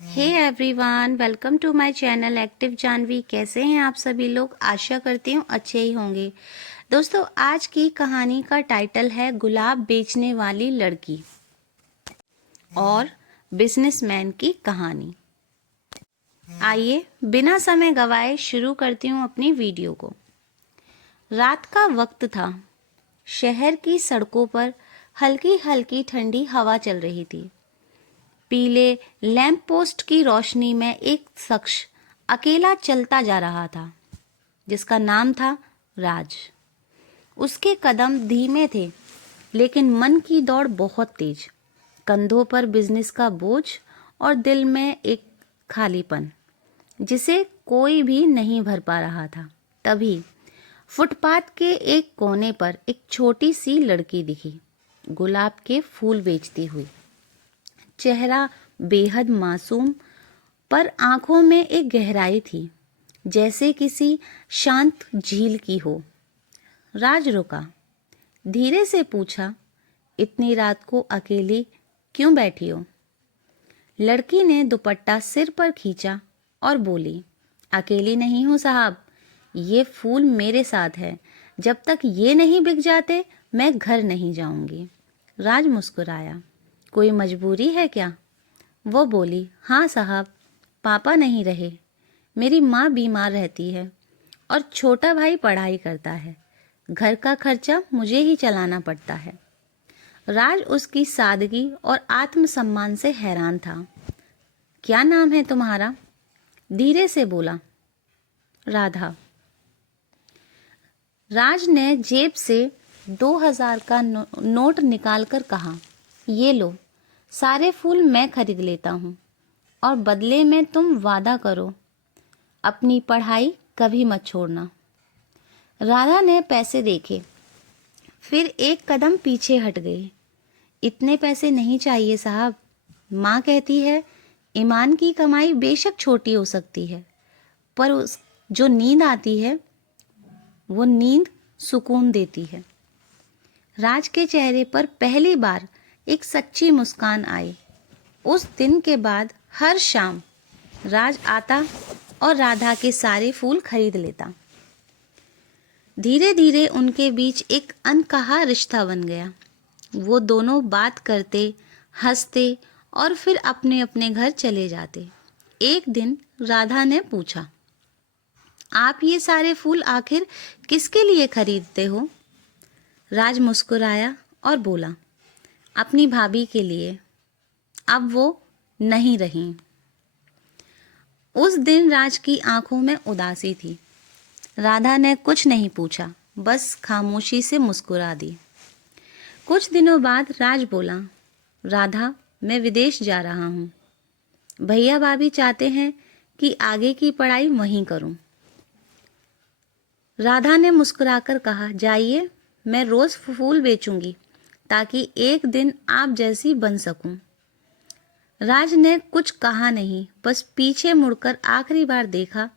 Hey everyone, welcome to my channel active Janvi. कैसे हैं आप सभी लोग? आशा करती हूँ अच्छे ही होंगे। दोस्तों, आज की कहानी का टाइटल है गुलाब बेचने वाली लड़की और बिजनेसमैन की कहानी। आइए बिना समय गवाए शुरू करती हूँ अपनी वीडियो को। रात का वक्त था। शहर की सड़कों पर हल्की हल्की ठंडी हवा चल रही थी। पीले लैंप पोस्ट की रोशनी में एक शख्स अकेला चलता जा रहा था, जिसका नाम था राज। उसके कदम धीमे थे, लेकिन मन की दौड़ बहुत तेज। कंधों पर बिजनेस का बोझ और दिल में एक खालीपन जिसे कोई भी नहीं भर पा रहा था। तभी फुटपाथ के एक कोने पर एक छोटी सी लड़की दिखी, गुलाब के फूल बेचती हुई। चेहरा बेहद मासूम, पर आंखों में एक गहराई थी, जैसे किसी शांत झील की हो। राज रुका, धीरे से पूछा, इतनी रात को अकेली क्यों बैठी हो? लड़की ने दुपट्टा सिर पर खींचा और बोली, अकेली नहीं हूँ साहब, ये फूल मेरे साथ है। जब तक ये नहीं बिक जाते मैं घर नहीं जाऊंगी। राज मुस्कुराया, कोई मजबूरी है क्या? वो बोली, हाँ साहब, पापा नहीं रहे, मेरी माँ बीमार रहती है और छोटा भाई पढ़ाई करता है। घर का खर्चा मुझे ही चलाना पड़ता है। राज उसकी सादगी और आत्मसम्मान से हैरान था। क्या नाम है तुम्हारा? धीरे से बोला, राधा। राज ने जेब से 2000 का नोट निकालकर कहा, ये लो, सारे फूल मैं खरीद लेता हूँ और बदले में तुम वादा करो अपनी पढ़ाई कभी मत छोड़ना। राधा ने पैसे देखे, फिर एक कदम पीछे हट गई। इतने पैसे नहीं चाहिए साहब, माँ कहती है ईमान की कमाई बेशक छोटी हो सकती है, पर उस जो नींद आती है वो नींद सुकून देती है। राज के चेहरे पर पहली बार एक सच्ची मुस्कान आई। उस दिन के बाद हर शाम राज आता और राधा के सारे फूल खरीद लेता। धीरे धीरे उनके बीच एक अनकहा रिश्ता बन गया। वो दोनों बात करते, हंसते और फिर अपने अपने घर चले जाते। एक दिन राधा ने पूछा, आप ये सारे फूल आखिर किसके लिए खरीदते हो? राज मुस्कुराया और बोला, अपनी भाभी के लिए। अब वो नहीं रही। उस दिन राज की आंखों में उदासी थी। राधा ने कुछ नहीं पूछा, बस खामोशी से मुस्कुरा दी। कुछ दिनों बाद राज बोला, राधा, मैं विदेश जा रहा हूँ। भैया भाभी चाहते हैं कि आगे की पढ़ाई वहीं करूँ। राधा ने मुस्कुराकर कहा, जाइए, मैं रोज फूल बेचूंगी ताकि एक दिन आप जैसी बन सकूं। राज ने कुछ कहा नहीं, बस पीछे मुड़कर आखिरी बार देखा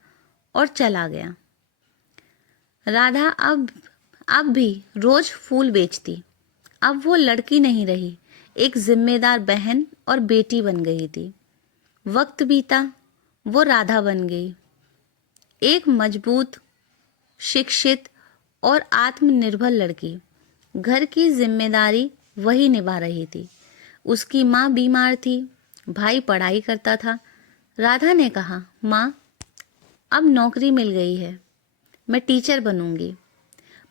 और चला गया। राधा अब भी रोज फूल बेचती। अब वो लड़की नहीं रही, एक जिम्मेदार बहन और बेटी बन गई थी। वक्त बीता, वो राधा बन गई, एक मजबूत, शिक्षित और आत्मनिर्भर लड़की। घर की जिम्मेदारी वही निभा रही थी। उसकी माँ बीमार थी, भाई पढ़ाई करता था। राधा ने कहा, माँ, अब नौकरी मिल गई है, मैं टीचर बनूंगी।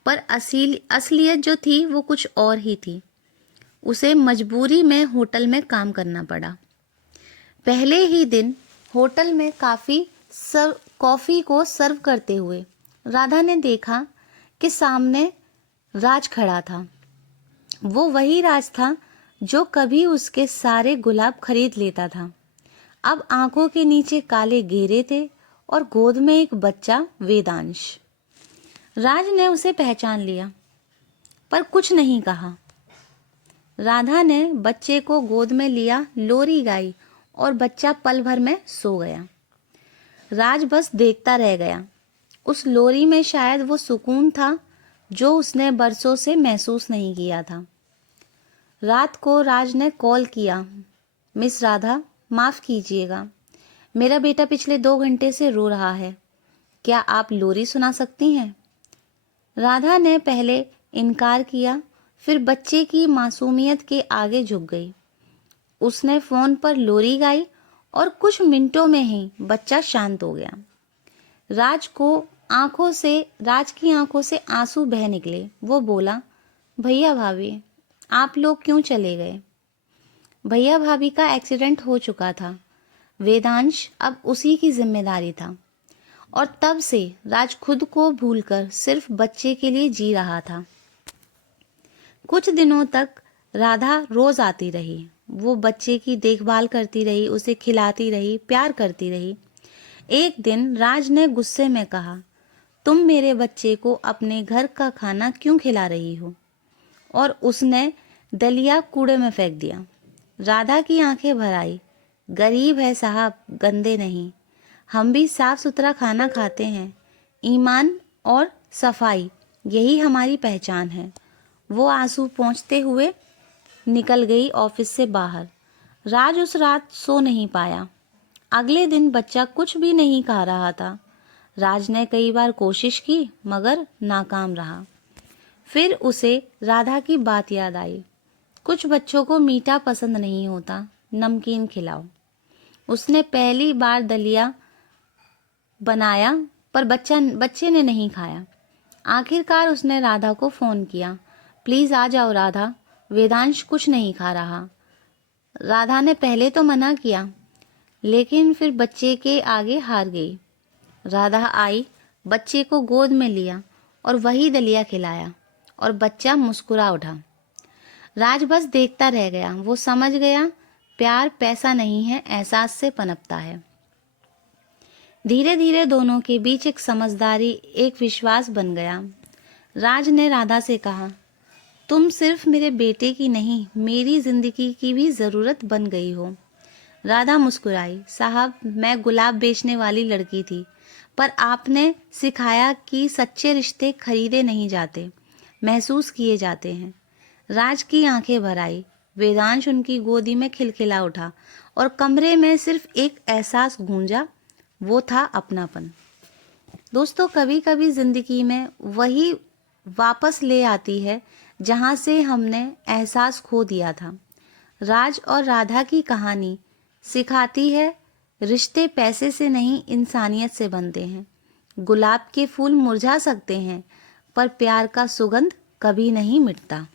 पर असलियत जो थी वो कुछ और ही थी। उसे मजबूरी में होटल में काम करना पड़ा। पहले ही दिन होटल में कॉफ़ी को सर्व करते हुए राधा ने देखा कि सामने राज खड़ा था। वो वही राज था जो कभी उसके सारे गुलाब खरीद लेता था। अब आंखों के नीचे काले घेरे थे और गोद में एक बच्चा, वेदांश। राज ने उसे पहचान लिया, पर कुछ नहीं कहा। राधा ने बच्चे को गोद में लिया, लोरी गाई और बच्चा पल भर में सो गया। राज बस देखता रह गया। उस लोरी में शायद वो सुकून था जो उसने बरसों से महसूस नहीं किया था। रात को राज ने कॉल किया, मिस राधा, माफ़ कीजिएगा, मेरा बेटा पिछले 2 घंटे से रो रहा है, क्या आप लोरी सुना सकती हैं? राधा ने पहले इनकार किया, फिर बच्चे की मासूमियत के आगे झुक गई। उसने फोन पर लोरी गाई और कुछ मिनटों में ही बच्चा शांत हो गया। राज की आंखों से आंसू बह निकले। वो बोला, भैया भाभी, आप लोग क्यों चले गए? भैया भाभी का एक्सीडेंट हो चुका था। वेदांश अब उसी की जिम्मेदारी था और तब से राज खुद को भूलकर सिर्फ बच्चे के लिए जी रहा था। कुछ दिनों तक राधा रोज आती रही। वो बच्चे की देखभाल करती रही, उसे खिलाती रही, प्यार करती रही। एक दिन राज ने गुस्से में कहा, तुम मेरे बच्चे को अपने घर का खाना क्यों खिला रही हो? और उसने दलिया कूड़े में फेंक दिया। राधा की आंखें भर आई। गरीब है साहब, गंदे नहीं। हम भी साफ सुथरा खाना खाते हैं। ईमान और सफाई, यही हमारी पहचान है। वो आंसू पोंछते हुए निकल गई ऑफिस से बाहर। राज उस रात सो नहीं पाया। अगले दिन बच्चा कुछ भी नहीं खा रहा था। राज ने कई बार कोशिश की मगर नाकाम रहा। फिर उसे राधा की बात याद आई। कुछ बच्चों को मीठा पसंद नहीं होता, नमकीन खिलाओ। उसने पहली बार दलिया बनाया पर बच्चे ने नहीं खाया। आखिरकार उसने राधा को फोन किया, प्लीज आ जाओ राधा, वेदांश कुछ नहीं खा रहा। राधा ने पहले तो मना किया, लेकिन फिर बच्चे के आगे हार गई। राधा आई, बच्चे को गोद में लिया और वही दलिया खिलाया और बच्चा मुस्कुरा उठा। राज बस देखता रह गया। वो समझ गया, प्यार पैसा नहीं है, एहसास से पनपता है। धीरे धीरे दोनों के बीच एक समझदारी, एक विश्वास बन गया। राज ने राधा से कहा, तुम सिर्फ मेरे बेटे की नहीं, मेरी जिंदगी की भी जरूरत बन गई हो। राधा मुस्कुराई, साहब मैं गुलाब बेचने वाली लड़की थी, पर आपने सिखाया कि सच्चे रिश्ते खरीदे नहीं जाते, महसूस किए जाते हैं। राज की आंखें भर आई। वेदांश उनकी गोदी में खिलखिला उठा और कमरे में सिर्फ एक एहसास गूंजा, वो था अपनापन। दोस्तों, कभी कभी जिंदगी में वही वापस ले आती है जहां से हमने एहसास खो दिया था। राज और राधा की कहानी सिखाती है, रिश्ते पैसे से नहीं, इंसानियत से बनते हैं। गुलाब के फूल मुरझा सकते हैं, पर प्यार का सुगंध कभी नहीं मिटता।